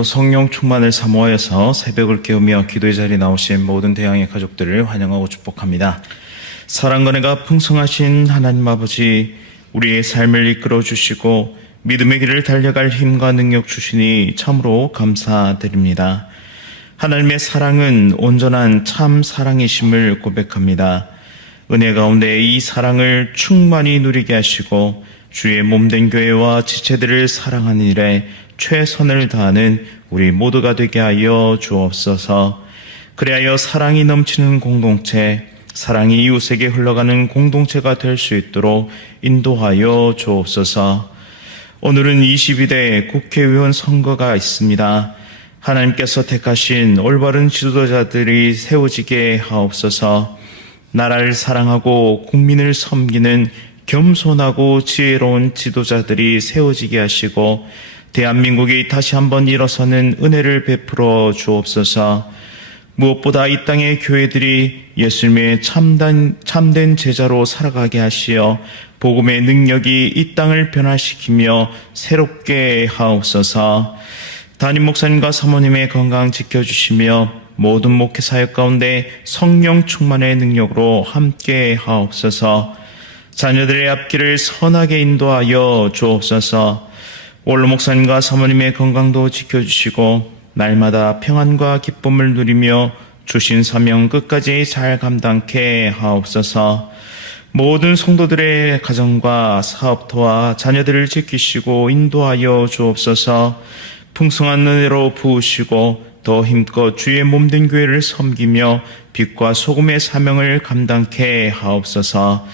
오늘도 성령 충만을 사모하여서 새벽을 깨우며 기도의 자리에 나오신 모든 대양의 가족들을 환영하고 축복합니다. 사랑과 은혜가 풍성하신 하나님 아버지, 우리의 삶을 이끌어 주시고 믿음의 길을 달려갈 힘과 능력 주시니 참으로 감사드립니다. 하나님의 사랑은 온전한 참 사랑이심을 고백합니다. 은혜 가운데 이 사랑을 충만히 누리게 하시고 주의 몸된 교회와 지체들을 사랑하는 일에 최선을 다하는 우리 모두가 되게 하여 주옵소서. 그리하여 사랑이 넘치는 공동체, 사랑이 이웃에게 흘러가는 공동체가 될 수 있도록 인도하여 주옵소서. 오늘은 22대 국회의원 선거가 있습니다. 하나님께서 택하신 올바른 지도자들이 세워지게 하옵소서. 나라를 사랑하고 국민을 섬기는 겸손하고 지혜로운 지도자들이 세워지게 하시고 대한민국이 다시 한번 일어서는 은혜를 베풀어 주옵소서. 무엇보다 이 땅의 교회들이 예수님의 참된 제자로 살아가게 하시어 복음의 능력이 이 땅을 변화시키며 새롭게 하옵소서. 담임 목사님과 사모님의 건강 지켜주시며 모든 목회 사역 가운데 성령 충만의 능력으로 함께 하옵소서. 자녀들의 앞길을 선하게 인도하여 주옵소서. 원로 목사님과 사모님의 건강도 지켜주시고 날마다 평안과 기쁨을 누리며 주신 사명 끝까지 잘 감당케 하옵소서. 모든 성도들의 가정과 사업터와 자녀들을 지키시고 인도하여 주옵소서. 풍성한 은혜로 부으시고 더 힘껏 주의 몸된 교회를 섬기며 빛과 소금의 사명을 감당케 하옵소서.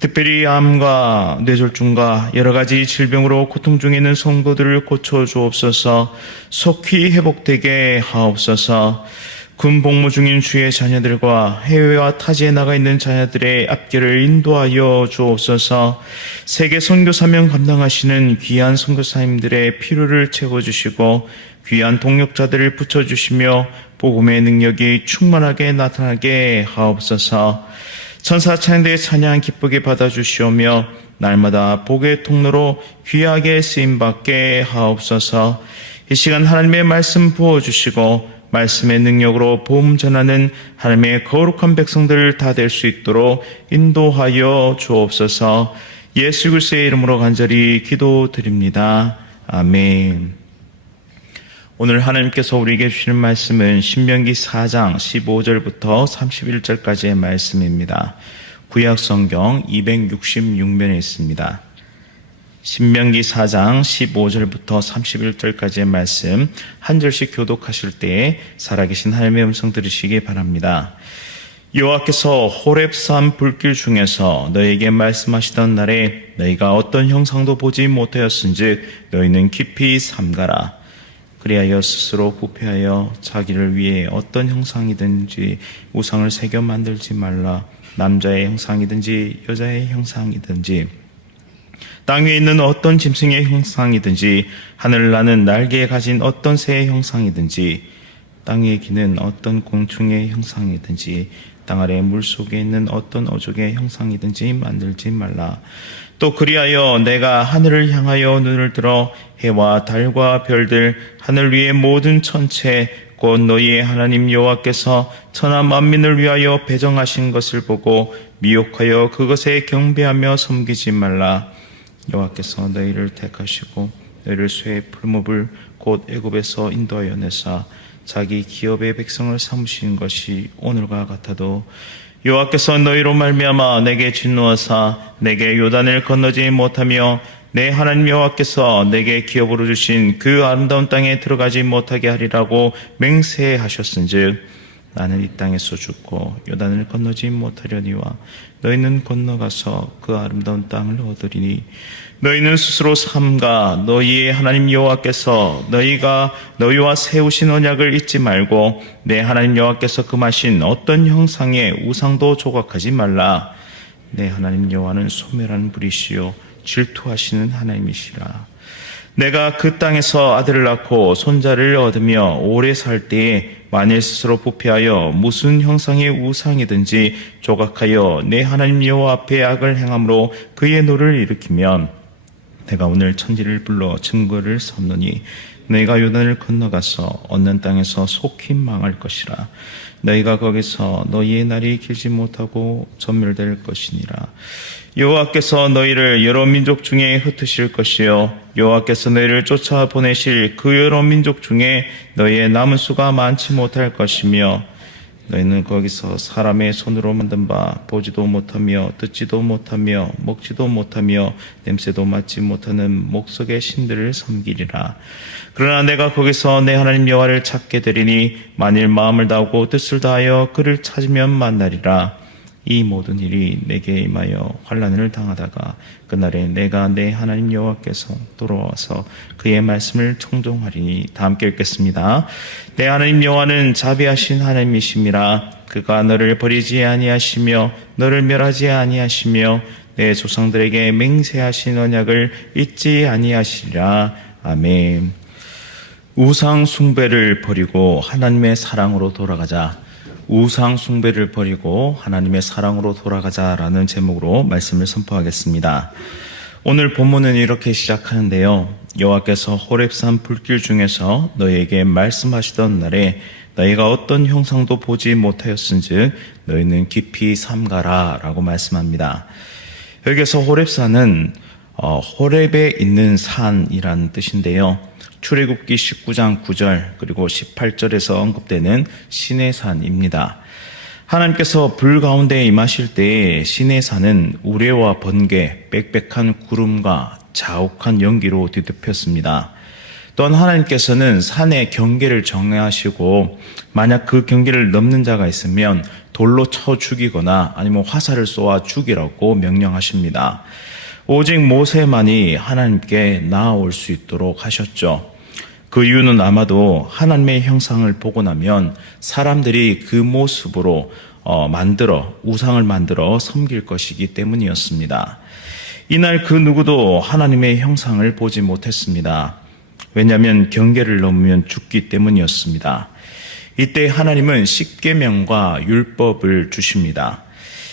특별히 암과 뇌졸중과 여러 가지 질병으로 고통 중에 있는 성도들을 고쳐주옵소서. 속히 회복되게 하옵소서. 군 복무 중인 주의 자녀들과 해외와 타지에 나가 있는 자녀들의 앞길을 인도하여 주옵소서. 세계 선교 사명 감당하시는 귀한 선교사님들의 필요를 채워주시고 귀한 동력자들을 붙여주시며 복음의 능력이 충만하게 나타나게 하옵소서. 천사 찬양대의 찬양 기쁘게 받아주시오며 날마다 복의 통로로 귀하게 쓰임받게 하옵소서. 이 시간 하나님의 말씀 부어주시고 말씀의 능력으로 복음 전하는 하나님의 거룩한 백성들 다 될 수 있도록 인도하여 주옵소서. 예수 그리스도의 이름으로 간절히 기도드립니다. 아멘. 오늘 하나님께서 우리에게 주시는 말씀은 신명기 4장 15절부터 31절까지의 말씀입니다. 구약성경 266면에 있습니다. 신명기 4장 15절부터 31절까지의 말씀 한 절씩 교독하실 때에 살아계신 하나님의 음성 들으시기 바랍니다. 여호와께서 호렙산 불길 중에서 너희에게 말씀하시던 날에 너희가 어떤 형상도 보지 못하였은즉 너희는 깊이 삼가라. 그리하여 스스로 부패하여 자기를 위해 어떤 형상이든지 우상을 새겨 만들지 말라. 남자의 형상이든지 여자의 형상이든지 땅 위에 있는 어떤 짐승의 형상이든지 하늘을 나는 날개에 가진 어떤 새의 형상이든지 땅 위에 기는 어떤 곤충의 형상이든지 땅 아래 물속에 있는 어떤 어족의 형상이든지 만들지 말라. 또 그리하여 내가 하늘을 향하여 눈을 들어 해와 달과 별들 하늘 위의 모든 천체 곧 너희의 하나님 여호와께서 천하 만민을 위하여 배정하신 것을 보고 미혹하여 그것에 경배하며 섬기지 말라. 여호와께서 너희를 택하시고 너희를 쇠의 풀무불 곧 애굽에서 인도하여 내사 자기 기업의 백성을 삼으신 것이 오늘과 같아도 여호와께서 너희로 말미암아 내게 진노하사 내게 요단을 건너지 못하며 내 하나님 여호와께서 내게 기업으로 주신 그 아름다운 땅에 들어가지 못하게 하리라고 맹세하셨은즉 나는 이 땅에서 죽고 요단을 건너지 못하려니와 너희는 건너가서 그 아름다운 땅을 얻으리니 너희는 스스로 삼가 너희의 하나님 여호와께서 너희가 너희와 세우신 언약을 잊지 말고 내 하나님 여호와께서 금하신 어떤 형상의 우상도 조각하지 말라. 내 하나님 여호와는 소멸한 불이시요 질투하시는 하나님이시라. 내가 그 땅에서 아들을 낳고 손자를 얻으며 오래 살 때에 만일 스스로 부패하여 무슨 형상의 우상이든지 조각하여 내 하나님 여호와 앞에 악을 행함으로 그의 노를 일으키면 내가 오늘 천지를 불러 증거를 삼노니 너희가 요단을 건너가서 얻는 땅에서 속히 망할 것이라. 너희가 거기서 너희의 날이 길지 못하고 전멸될 것이니라. 여호와께서 너희를 여러 민족 중에 흩으실 것이요 여호와께서 너희를 쫓아 보내실 그 여러 민족 중에 너희의 남은 수가 많지 못할 것이며 너희는 거기서 사람의 손으로 만든 바 보지도 못하며 듣지도 못하며 먹지도 못하며 냄새도 맡지 못하는 목석의 신들을 섬기리라. 그러나 내가 거기서 내 하나님 여호와를 찾게 되리니 만일 마음을 다하고 뜻을 다하여 그를 찾으면 만나리라. 이 모든 일이 내게 임하여 환난을 당하다가 그날에 내가 내 하나님 여호와께서 돌아와서 그의 말씀을 청종하리니. 다 함께 읽겠습니다. 내 하나님 여호와는 자비하신 하나님이심이라. 그가 너를 버리지 아니하시며 너를 멸하지 아니하시며 내 조상들에게 맹세하신 언약을 잊지 아니하시리라. 아멘. 우상 숭배를 버리고 하나님의 사랑으로 돌아가자. 우상 숭배를 버리고 하나님의 사랑으로 돌아가자라는 제목으로 말씀을 선포하겠습니다. 오늘 본문은 이렇게 시작하는데요. 여호와께서 호렙산 불길 중에서 너희에게 말씀하시던 날에 너희가 어떤 형상도 보지 못하였은즉 너희는 깊이 삼가라 라고 말씀합니다. 여기서 호렙산은 호렙에 있는 산이라는 뜻인데요. 출애굽기 19장 9절 그리고 18절에서 언급되는 시내산입니다. 하나님께서 불 가운데 임하실 때에 시내산은 우레와 번개, 빽빽한 구름과 자욱한 연기로 뒤덮였습니다. 또한 하나님께서는 산의 경계를 정하시고 만약 그 경계를 넘는 자가 있으면 돌로 쳐 죽이거나 아니면 화살을 쏘아 죽이라고 명령하십니다. 오직 모세만이 하나님께 나아올 수 있도록 하셨죠. 그 이유는 아마도 하나님의 형상을 보고 나면 사람들이 그 모습으로 우상을 만들어 섬길 것이기 때문이었습니다. 이날 그 누구도 하나님의 형상을 보지 못했습니다. 왜냐하면 경계를 넘으면 죽기 때문이었습니다. 이때 하나님은 십계명과 율법을 주십니다.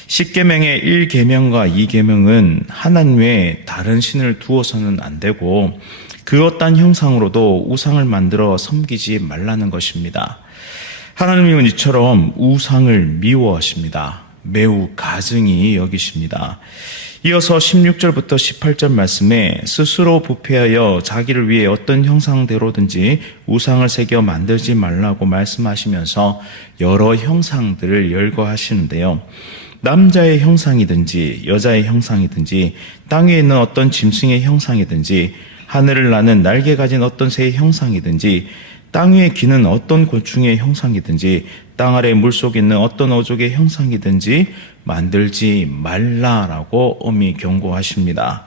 십계명의 1계명과 2계명은 하나님 외에 다른 신을 두어서는 안 되고 그 어떤 형상으로도 우상을 만들어 섬기지 말라는 것입니다. 하나님은 이처럼 우상을 미워하십니다. 매우 가증히 여기십니다. 이어서 16절부터 18절 말씀에 스스로 부패하여 자기를 위해 어떤 형상대로든지 우상을 새겨 만들지 말라고 말씀하시면서 여러 형상들을 열거하시는데요. 남자의 형상이든지 여자의 형상이든지 땅 위에 있는 어떤 짐승의 형상이든지 하늘을 나는 날개 가진 어떤 새의 형상이든지 땅 위에 기는 어떤 곤충의 형상이든지 땅 아래 물속에 있는 어떤 어족의 형상이든지 만들지 말라라고 엄히 경고하십니다.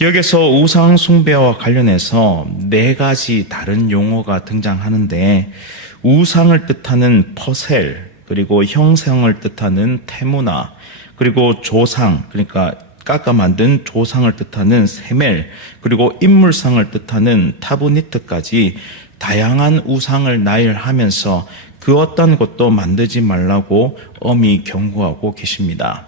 여기서 우상 숭배와 관련해서 4가지 다른 용어가 등장하는데 우상을 뜻하는 퍼셀, 그리고 형상을 뜻하는 테무나, 그리고 조상, 그러니까 깎아 만든 조상을 뜻하는 세멜, 그리고 인물상을 뜻하는 타브니트까지 다양한 우상을 나열하면서 그 어떤 것도 만들지 말라고 엄히 경고하고 계십니다.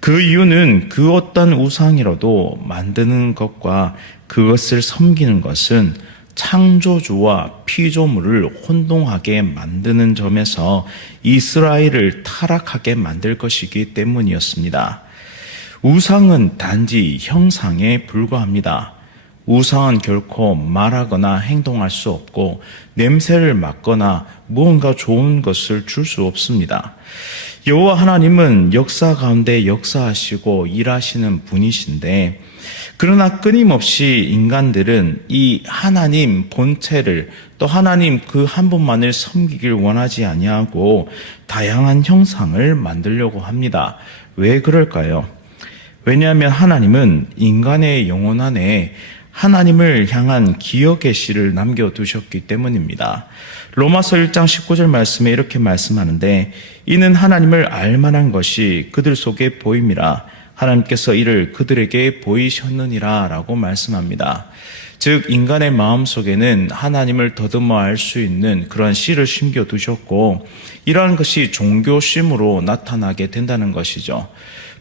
그 이유는 그 어떤 우상이라도 만드는 것과 그것을 섬기는 것은 창조주와 피조물을 혼동하게 만드는 점에서 이스라엘을 타락하게 만들 것이기 때문이었습니다. 우상은 단지 형상에 불과합니다. 우상은 결코 말하거나 행동할 수 없고 냄새를 맡거나 무언가 좋은 것을 줄 수 없습니다. 여호와 하나님은 역사 가운데 역사하시고 일하시는 분이신데 그러나 끊임없이 인간들은 이 하나님 본체를 또 하나님 그 한 분만을 섬기길 원하지 아니하고 다양한 형상을 만들려고 합니다. 왜 그럴까요? 왜냐하면 하나님은 인간의 영혼 안에 하나님을 향한 기억의 씨를 남겨두셨기 때문입니다. 로마서 1장 19절 말씀에 이렇게 말씀하는데 이는 하나님을 알만한 것이 그들 속에 보임이라 하나님께서 이를 그들에게 보이셨느니라 라고 말씀합니다. 즉 인간의 마음속에는 하나님을 더듬어 알 수 있는 그런 씨를 심겨두셨고 이러한 것이 종교심으로 나타나게 된다는 것이죠.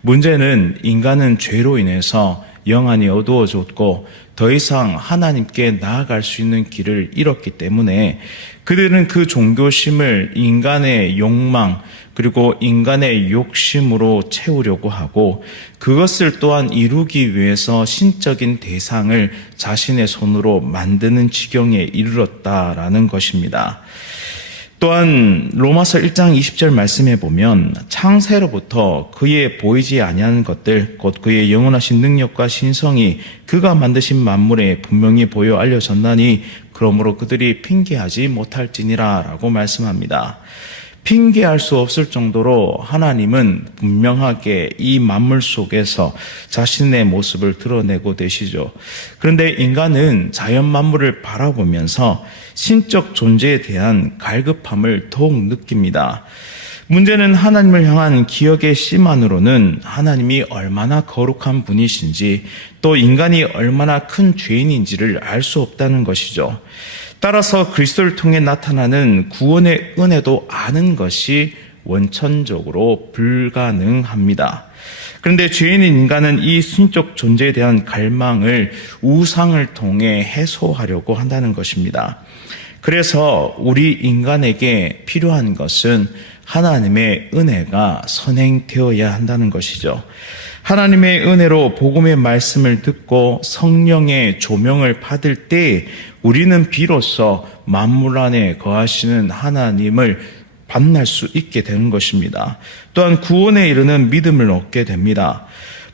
문제는 인간은 죄로 인해서 영안이 어두워졌고 더 이상 하나님께 나아갈 수 있는 길을 잃었기 때문에 그들은 그 종교심을 인간의 욕망 그리고 인간의 욕심으로 채우려고 하고 그것을 또한 이루기 위해서 신적인 대상을 자신의 손으로 만드는 지경에 이르렀다라는 것입니다. 또한 로마서 1장 20절 말씀에 보면 창세로부터 그의 보이지 아니하는 것들 곧 그의 영원하신 능력과 신성이 그가 만드신 만물에 분명히 보여 알려졌나니 그러므로 그들이 핑계하지 못할지니라 라고 말씀합니다. 핑계할 수 없을 정도로 하나님은 분명하게 이 만물 속에서 자신의 모습을 드러내고 계시죠. 그런데 인간은 자연 만물을 바라보면서 신적 존재에 대한 갈급함을 더욱 느낍니다. 문제는 하나님을 향한 기억의 씨만으로는 하나님이 얼마나 거룩한 분이신지 또 인간이 얼마나 큰 죄인인지를 알 수 없다는 것이죠. 따라서 그리스도를 통해 나타나는 구원의 은혜도 아는 것이 원천적으로 불가능합니다. 그런데 죄인인 인간은 이 신적 존재에 대한 갈망을 우상을 통해 해소하려고 한다는 것입니다. 그래서 우리 인간에게 필요한 것은 하나님의 은혜가 선행되어야 한다는 것이죠. 하나님의 은혜로 복음의 말씀을 듣고 성령의 조명을 받을 때 우리는 비로소 만물 안에 거하시는 하나님을 만날 수 있게 되는 것입니다. 또한 구원에 이르는 믿음을 얻게 됩니다.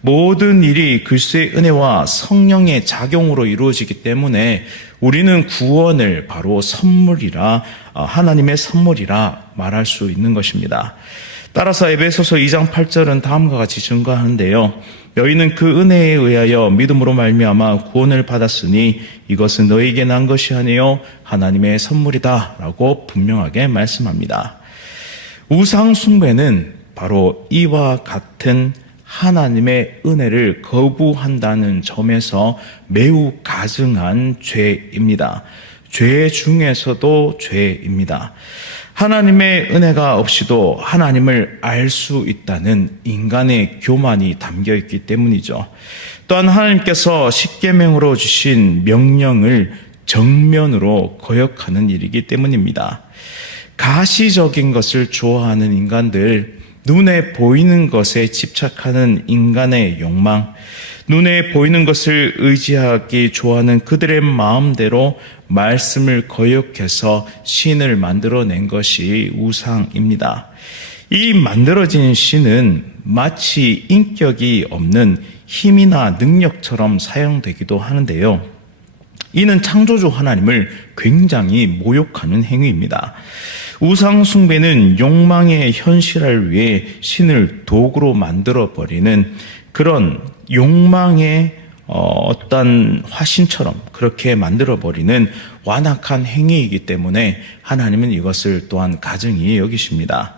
모든 일이 그리스도의 은혜와 성령의 작용으로 이루어지기 때문에 우리는 구원을 바로 선물이라 하나님의 선물이라 말할 수 있는 것입니다. 따라서 에베소서 2장 8절은 다음과 같이 증거하는데요. 너희는 그 은혜에 의하여 믿음으로 말미암아 구원을 받았으니 이것은 너희에게 난 것이 아니요 하나님의 선물이다 라고 분명하게 말씀합니다. 우상 숭배는 바로 이와 같은 하나님의 은혜를 거부한다는 점에서 매우 가증한 죄입니다. 죄 중에서도 죄입니다. 하나님의 은혜가 없이도 하나님을 알 수 있다는 인간의 교만이 담겨 있기 때문이죠. 또한 하나님께서 십계명으로 주신 명령을 정면으로 거역하는 일이기 때문입니다. 가시적인 것을 좋아하는 인간들, 눈에 보이는 것에 집착하는 인간의 욕망, 눈에 보이는 것을 의지하기 좋아하는 그들의 마음대로 말씀을 거역해서 신을 만들어낸 것이 우상입니다. 이 만들어진 신은 마치 인격이 없는 힘이나 능력처럼 사용되기도 하는데요. 이는 창조주 하나님을 굉장히 모욕하는 행위입니다. 우상 숭배는 욕망의 현실화를 위해 신을 도구로 만들어버리는 그런 욕망의 어떤 화신처럼 그렇게 만들어버리는 완악한 행위이기 때문에 하나님은 이것을 또한 가증히 여기십니다.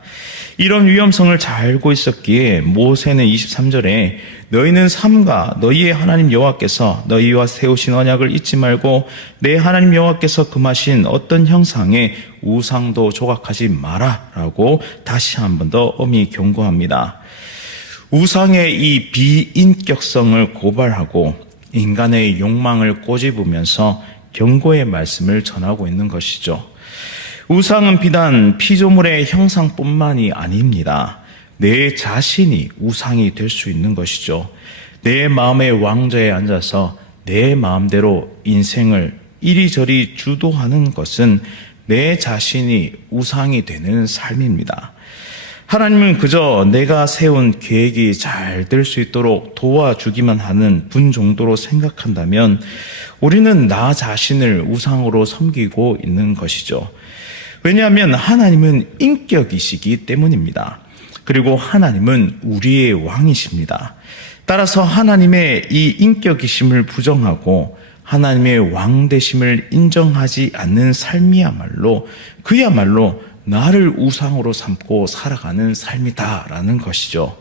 이런 위험성을 잘 알고 있었기에 모세는 23절에 너희는 삼가 너희의 하나님 여호와께서 너희와 세우신 언약을 잊지 말고 내 하나님 여호와께서 금하신 어떤 형상의 우상도 조각하지 마라 라고 다시 한 번 더 엄히 경고합니다. 우상의 이 비인격성을 고발하고 인간의 욕망을 꼬집으면서 경고의 말씀을 전하고 있는 것이죠. 우상은 비단 피조물의 형상뿐만이 아닙니다. 내 자신이 우상이 될 수 있는 것이죠. 내 마음의 왕좌에 앉아서 내 마음대로 인생을 이리저리 주도하는 것은 내 자신이 우상이 되는 삶입니다. 하나님은 그저 내가 세운 계획이 잘 될 수 있도록 도와주기만 하는 분 정도로 생각한다면 우리는 나 자신을 우상으로 섬기고 있는 것이죠. 왜냐하면 하나님은 인격이시기 때문입니다. 그리고 하나님은 우리의 왕이십니다. 따라서 하나님의 이 인격이심을 부정하고 하나님의 왕되심을 인정하지 않는 삶이야말로 그야말로 나를 우상으로 삼고 살아가는 삶이다라는 것이죠.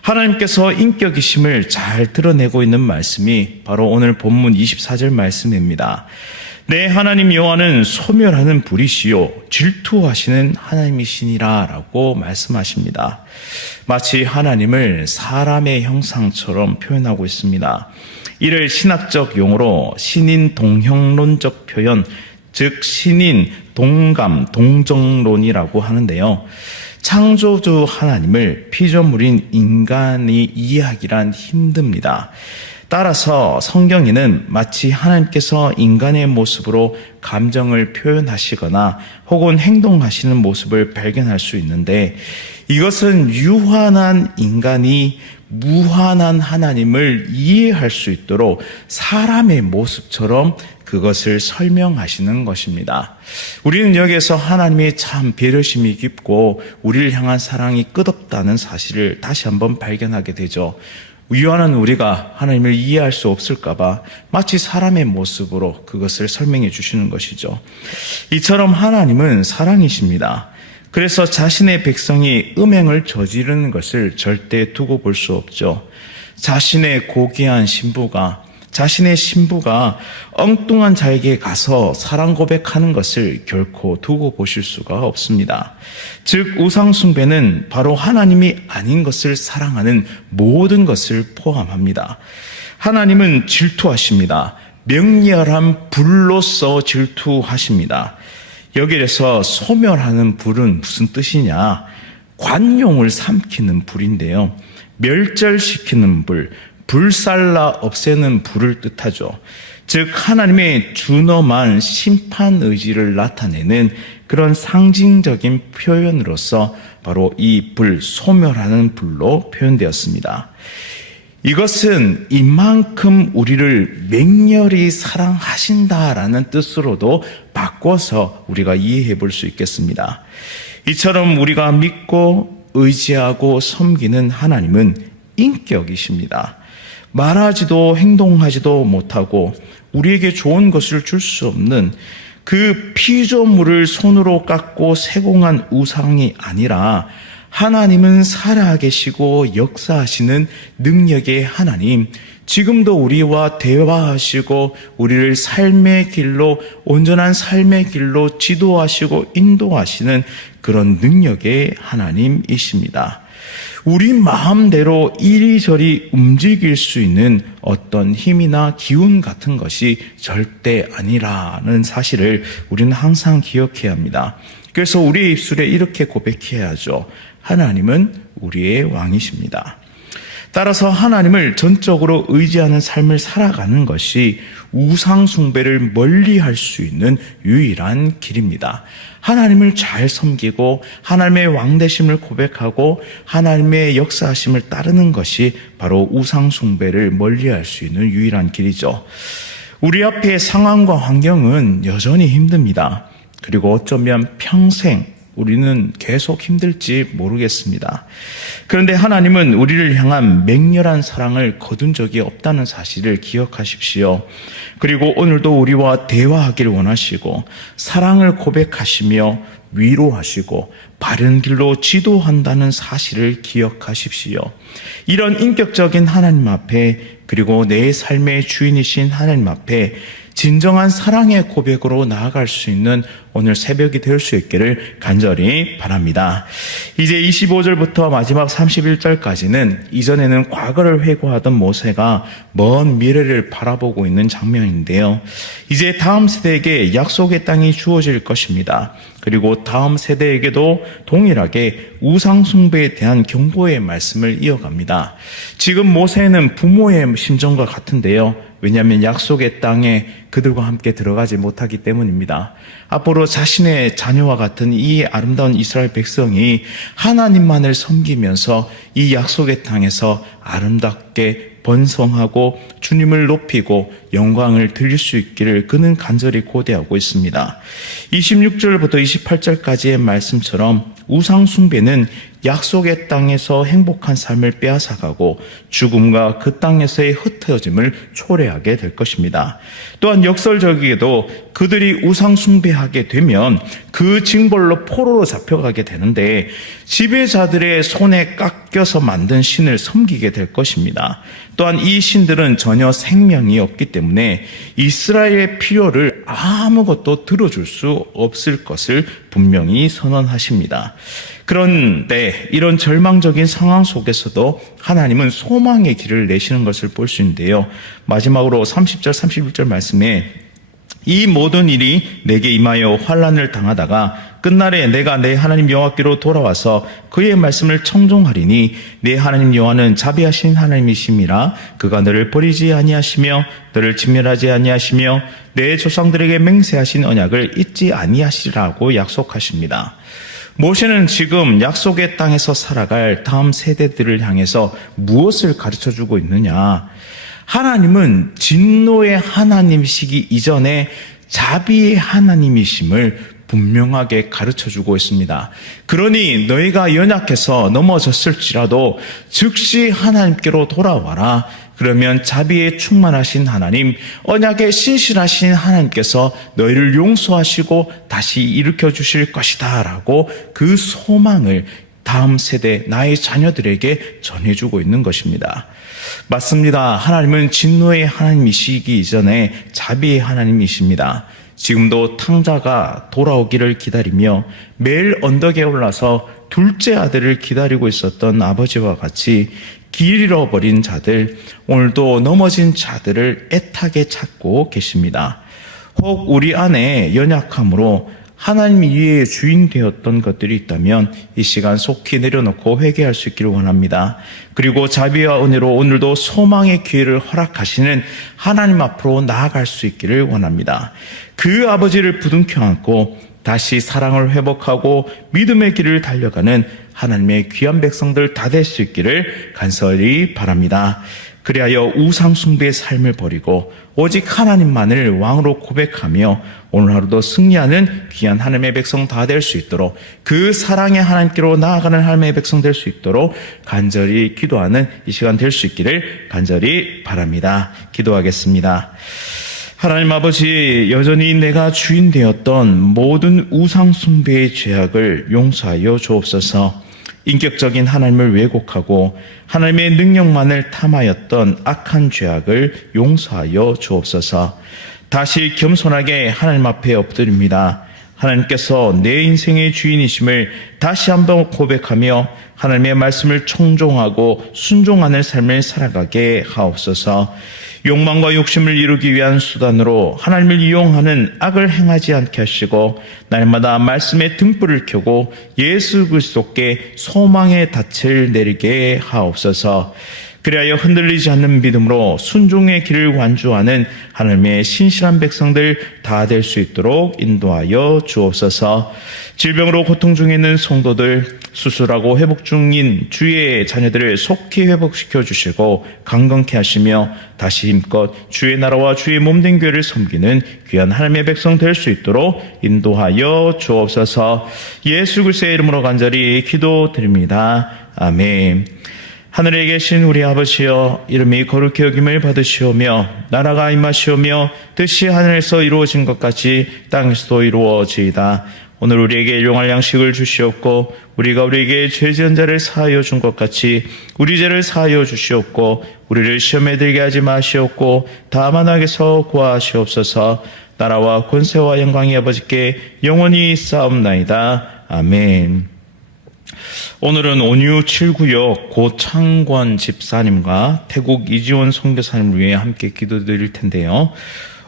하나님께서 인격이심을 잘 드러내고 있는 말씀이 바로 오늘 본문 24절 말씀입니다. 내 하나님 여호와는 소멸하는 불이시요 질투하시는 하나님이시니라 라고 말씀하십니다. 마치 하나님을 사람의 형상처럼 표현하고 있습니다. 이를 신학적 용어로 신인 동형론적 표현, 즉 신인 동감 동정론이라고 하는데요. 창조주 하나님을 피조물인 인간이 이해하기란 힘듭니다. 따라서 성경에는 마치 하나님께서 인간의 모습으로 감정을 표현하시거나 혹은 행동하시는 모습을 발견할 수 있는데, 이것은 유한한 인간이 무한한 하나님을 이해할 수 있도록 사람의 모습처럼 그것을 설명하시는 것입니다. 우리는 여기에서 하나님의 참 배려심이 깊고 우리를 향한 사랑이 끝없다는 사실을 다시 한번 발견하게 되죠. 유한한 우리가 하나님을 이해할 수 없을까봐 마치 사람의 모습으로 그것을 설명해 주시는 것이죠. 이처럼 하나님은 사랑이십니다. 그래서 자신의 백성이 음행을 저지르는 것을 절대 두고 볼 수 없죠. 자신의 고귀한 자신의 신부가 엉뚱한 자에게 가서 사랑 고백하는 것을 결코 두고 보실 수가 없습니다. 즉 우상숭배는 바로 하나님이 아닌 것을 사랑하는 모든 것을 포함합니다. 하나님은 질투하십니다. 맹렬한 불로서 질투하십니다. 여기에서 소멸하는 불은 무슨 뜻이냐? 관용을 삼키는 불인데요. 멸절시키는 불, 불살라 없애는 불을 뜻하죠. 즉 하나님의 준엄한 심판 의지를 나타내는 그런 상징적인 표현으로서 바로 이 불, 소멸하는 불로 표현되었습니다. 이것은 이만큼 우리를 맹렬히 사랑하신다라는 뜻으로도 바꿔서 우리가 이해해 볼 수 있겠습니다. 이처럼 우리가 믿고 의지하고 섬기는 하나님은 인격이십니다. 말하지도 행동하지도 못하고 우리에게 좋은 것을 줄 수 없는 그 피조물을 손으로 깎고 세공한 우상이 아니라, 하나님은 살아계시고 역사하시는 능력의 하나님, 지금도 우리와 대화하시고 우리를 삶의 길로, 온전한 삶의 길로 지도하시고 인도하시는 그런 능력의 하나님이십니다. 우리 마음대로 이리저리 움직일 수 있는 어떤 힘이나 기운 같은 것이 절대 아니라는 사실을 우리는 항상 기억해야 합니다. 그래서 우리의 입술에 이렇게 고백해야죠. 하나님은 우리의 왕이십니다. 따라서 하나님을 전적으로 의지하는 삶을 살아가는 것이 우상 숭배를 멀리할 수 있는 유일한 길입니다. 하나님을 잘 섬기고 하나님의 왕되심을 고백하고 하나님의 역사하심을 따르는 것이 바로 우상 숭배를 멀리할 수 있는 유일한 길이죠. 우리 앞의 상황과 환경은 여전히 힘듭니다. 그리고 어쩌면 평생 우리는 계속 힘들지 모르겠습니다. 그런데 하나님은 우리를 향한 맹렬한 사랑을 거둔 적이 없다는 사실을 기억하십시오. 그리고 오늘도 우리와 대화하기를 원하시고 사랑을 고백하시며 위로하시고 바른 길로 지도한다는 사실을 기억하십시오. 이런 인격적인 하나님 앞에, 그리고 내 삶의 주인이신 하나님 앞에 진정한 사랑의 고백으로 나아갈 수 있는 오늘 새벽이 될 수 있기를 간절히 바랍니다. 이제 25절부터 마지막 31절까지는 이전에는 과거를 회고하던 모세가 먼 미래를 바라보고 있는 장면인데요. 이제 다음 세대에게 약속의 땅이 주어질 것입니다. 그리고 다음 세대에게도 동일하게 우상 숭배에 대한 경고의 말씀을 이어갑니다. 지금 모세는 부모의 심정과 같은데요. 왜냐하면 약속의 땅에 그들과 함께 들어가지 못하기 때문입니다. 앞으로 자신의 자녀와 같은 이 아름다운 이스라엘 백성이 하나님만을 섬기면서 이 약속의 땅에서 아름답게 번성하고 주님을 높이고 영광을 드릴 수 있기를 그는 간절히 고대하고 있습니다. 26절부터 28절까지의 말씀처럼 우상 숭배는 약속의 땅에서 행복한 삶을 빼앗아가고 죽음과 그 땅에서의 흩어짐을 초래하게 될 것입니다. 또한 역설적이게도 그들이 우상 숭배하게 되면 그 징벌로 포로로 잡혀가게 되는데 지배자들의 손에 깎여서 만든 신을 섬기게 될 것입니다. 또한 이 신들은 전혀 생명이 없기 때문에 이스라엘의 필요를 아무것도 들어줄 수 없을 것을 분명히 선언하십니다. 그런데 이런 절망적인 상황 속에서도 하나님은 소망의 길을 내시는 것을 볼 수 있는데요. 마지막으로 30절, 31절 말씀에 이 모든 일이 내게 임하여 환난을 당하다가 끝날에 내가 내 하나님 여호와께로 돌아와서 그의 말씀을 청종하리니 내 하나님 여호와는 자비하신 하나님이심이라 그가 너를 버리지 아니하시며 너를 진멸하지 아니하시며 내 조상들에게 맹세하신 언약을 잊지 아니하시리라고 약속하십니다. 모세는 지금 약속의 땅에서 살아갈 다음 세대들을 향해서 무엇을 가르쳐주고 있느냐? 하나님은 진노의 하나님이시기 이전에 자비의 하나님이심을 분명하게 가르쳐주고 있습니다. 그러니 너희가 연약해서 넘어졌을지라도 즉시 하나님께로 돌아와라. 그러면 자비에 충만하신 하나님, 언약에 신실하신 하나님께서 너희를 용서하시고 다시 일으켜 주실 것이다 라고 그 소망을 다음 세대 나의 자녀들에게 전해주고 있는 것입니다. 맞습니다. 하나님은 진노의 하나님이시기 이전에 자비의 하나님이십니다. 지금도 탕자가 돌아오기를 기다리며 매일 언덕에 올라서 둘째 아들을 기다리고 있었던 아버지와 같이 길 잃어버린 자들, 오늘도 넘어진 자들을 애타게 찾고 계십니다. 혹 우리 안에 연약함으로 하나님 이외의 주인 되었던 것들이 있다면 이 시간 속히 내려놓고 회개할 수 있기를 원합니다. 그리고 자비와 은혜로 오늘도 소망의 기회를 허락하시는 하나님 앞으로 나아갈 수 있기를 원합니다. 그 아버지를 부둥켜 안고 다시 사랑을 회복하고 믿음의 길을 달려가는 하나님의 귀한 백성들 다 될 수 있기를 간절히 바랍니다. 그리하여 우상 숭배의 삶을 버리고 오직 하나님만을 왕으로 고백하며 오늘 하루도 승리하는 귀한 하나님의 백성 다 될 수 있도록 그 사랑의 하나님께로 나아가는 하나님의 백성 될 수 있도록 간절히 기도하는 이 시간 될 수 있기를 간절히 바랍니다. 기도하겠습니다. 하나님 아버지, 여전히 내가 주인 되었던 모든 우상 숭배의 죄악을 용서하여 주옵소서. 인격적인 하나님을 왜곡하고 하나님의 능력만을 탐하였던 악한 죄악을 용서하여 주옵소서. 다시 겸손하게 하나님 앞에 엎드립니다. 하나님께서 내 인생의 주인이심을 다시 한번 고백하며 하나님의 말씀을 청종하고 순종하는 삶을 살아가게 하옵소서. 욕망과 욕심을 이루기 위한 수단으로 하나님을 이용하는 악을 행하지 않게 하시고 날마다 말씀에 등불을 켜고 예수 그리스도께 소망의 닻을 내리게 하옵소서. 그리하여 흔들리지 않는 믿음으로 순종의 길을 완주하는 하나님의 신실한 백성들 다 될 수 있도록 인도하여 주옵소서. 질병으로 고통 중에 있는 성도들, 수술하고 회복 중인 주의 자녀들을 속히 회복시켜 주시고 강건케 하시며 다시 힘껏 주의 나라와 주의 몸된 교회를 섬기는 귀한 하나님의 백성 될 수 있도록 인도하여 주옵소서. 예수 그리스도의 이름으로 간절히 기도드립니다. 아멘. 하늘에 계신 우리 아버지여, 이름이 거룩히 여김을 받으시오며 나라가 임하시오며 뜻이 하늘에서 이루어진 것 같이 땅에서도 이루어지이다. 오늘 우리에게 일용할 양식을 주시옵고 우리가 우리에게 죄 지은 자를 사하여 준 것 같이 우리 죄를 사하여 주시옵고 우리를 시험에 들게 하지 마시옵고 다만 악에서 구하시옵소서. 나라와 권세와 영광이 아버지께 영원히 쌓옵나이다. 아멘. 오늘은 온유 7구역 고창권 집사님과 태국 이지원 선교사님을 위해 함께 기도드릴 텐데요.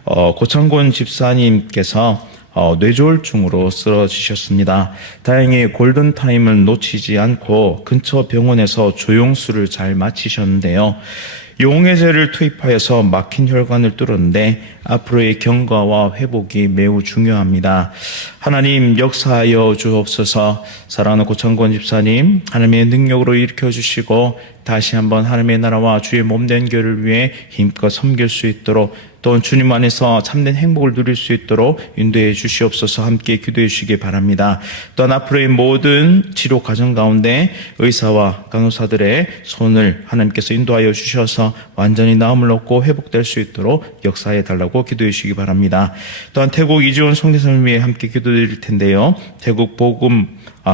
고창권 집사님께서 뇌졸중으로 쓰러지셨습니다. 다행히 골든타임을 놓치지 않고 근처 병원에서 조영수를 잘 마치셨는데요. 용해제를 투입하여서 막힌 혈관을 뚫었는데 앞으로의 경과와 회복이 매우 중요합니다. 하나님 역사하여 주옵소서. 사랑하는 고창권 집사님, 하나님의 능력으로 일으켜 주시고 다시 한번 하나님의 나라와 주의 몸된 교회를 위해 힘껏 섬길 수 있도록 또 주님 안에서 참된 행복을 누릴 수 있도록 인도해 주시옵소서. 함께 기도해 주시기 바랍니다. 또한 앞으로의 모든 치료 과정 가운데 의사와 간호사들의 손을 하나님께서 인도하여 주셔서 완전히 나음을 얻고 회복될 수 있도록 역사해 달라고 기도해 주시기 바랍니다. 또한 태국 이지원 성대사님을 위해 함께 기도드릴 텐데요.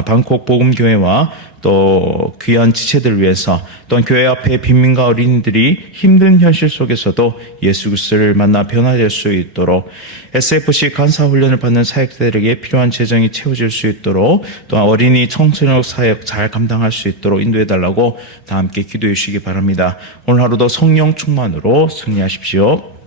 방콕 복음교회와 또 귀한 지체들을 위해서, 또한 교회 앞에 빈민가 어린이들이 힘든 현실 속에서도 예수 그리스도를 만나 변화될 수 있도록, SFC 간사 훈련을 받는 사역자들에게 필요한 재정이 채워질 수 있도록, 또한 어린이 청소년 사역 잘 감당할 수 있도록 인도해 달라고 다 함께 기도해 주시기 바랍니다. 오늘 하루도 성령 충만으로 승리하십시오.